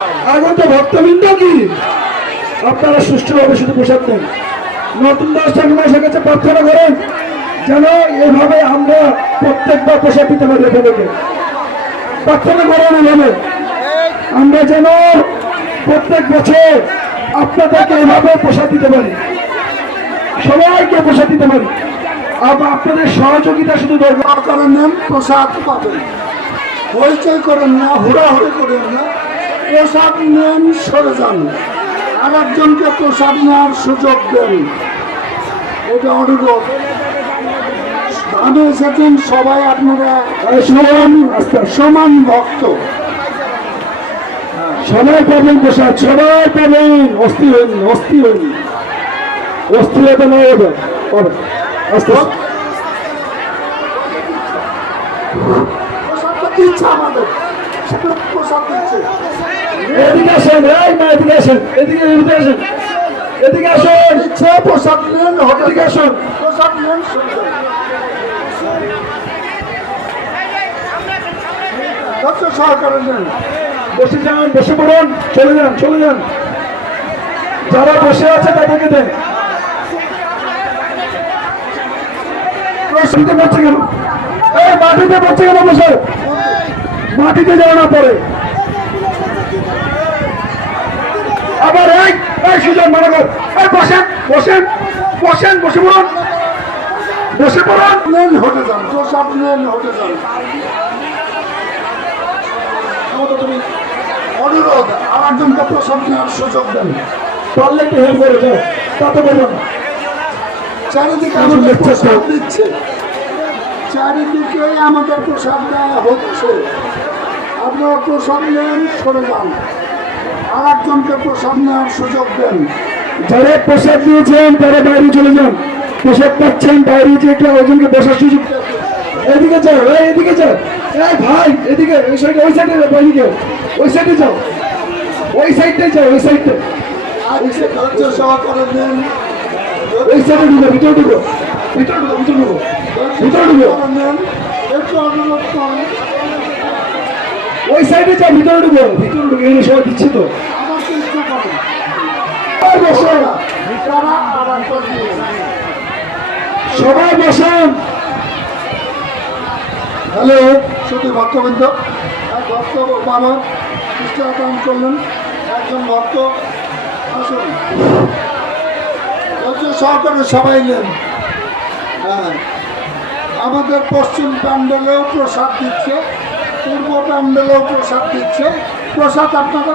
আগত ভক্তবৃন্দ কি আপনারা সুষ্ঠুভাবে শুধু প্রসাদ দেন। নতুন দাস ঠাকুমার কাছে প্রার্থনা করেন যেন এভাবে আমরা প্রত্যেকবার প্রসাদ দিতে পারি। আপনাদেরকে প্রার্থনা করেন এভাবে আমরা যেন প্রত্যেক বছর আপনাদেরকে এভাবে প্রসাদ দিতে পারি, সবাইকে প্রসাদ দিতে পারি। আপনাদের সহযোগিতা শুধু দরকার করেন, নেন প্রসাদ পাবেন, হইচই করেন না, হুড়াহুড়ি করেন না, প্রসাদ নেন, সরে যান, আর একজনকে প্রসাদ নেওয়ার সুযোগ দেন। এটা অনুরোধ। ধামে এসেছেন সবাই আপনারা সমান ভক্ত, সবাই পাবেন প্রসাদ, সবাই পাবেন। অস্থির হইনি, অস্থির হইনি, অস্থির হবে না হবে পাবেন আস্তে আস্তে। প্রসাদটা দিচ্ছে আমাদের, সেটা প্রসাদ দিচ্ছে। এদিকে আসেন, এই মা এদিকে আসেন, এদিকে এদিকে আসেন, এদিকে আসুন, ইচ্ছে প্রসাদ নেন, এদিকে আসুন, প্রসাদ নেন, সহকারে নেন। বসে যান, বসে পড়ুন, চলে যান, চলে যান। যারা বসে আছে তাদেরকে দেন। মাটিতে পড়ছে কেন? এই মাটিতে পড়ছে কেন? বসে মাটিতে যাও না পরে। আবার এই সুজন মনে কর, এই বসেন বসেন বসেন, বসে পড়ুন, বসে পড়ুন, নেন হতে যান, প্রসাদ নেন হতে যান। তুমি অনুরোধ, আর একজনকে প্রসাদ নেওয়ার সুযোগ দেন, পারলে একটু হেল্প করে যাও, তা তো বলবো না। চারিদিকে আমাদের প্রসাদ দিচ্ছে, চারিদিকে আমাদের প্রসাদ দেওয়া হচ্ছে। আপনারা প্রসাদ নেন, সরে যান, আর একজনকে প্রসাদ নেওয়ার সুযোগ দেন। যারা প্রসাদ দিয়েছেন তারা বাইরে চলে যান, প্রসাদ পাচ্ছেন বাইরে যে একটা একজনকে বসার সুযোগ। এদিকে যাও, এদিকে যাও, এই ভাই এদিকে, ওই সাইডে, ওই সাইডে যাও, বাইরে ওই সাইডে যাও, ওই সাইডটাই যাও, ওই সাইডটা। সহকারে নেন, ওই সাইডে ঢুকো, ভিতরে ঢুকো, ভিতরে ঢুকো, ভিতরে ঢুকো, ভিতরে ঢুকো, একটু অনুরোধ করেন। ওই সাইডে যাও, ভিতরে ঢুকো, ভিতরে ঢুকো, এখানে সবাই দিচ্ছে তো। সবাই বসেন। হ্যালো শুধু ভক্তবৃন্দ, ভক্ত বাবা খ্রিস্টান করলেন, একজন ভক্ত আসুন, সহকারে সবাই নেন। হ্যাঁ, আমাদের পশ্চিম প্যান্ডেলেও প্রসাদ দিচ্ছে, পূর্ব প্যান্ডেলেও প্রসাদ দিচ্ছে। প্রসাদ আপনারা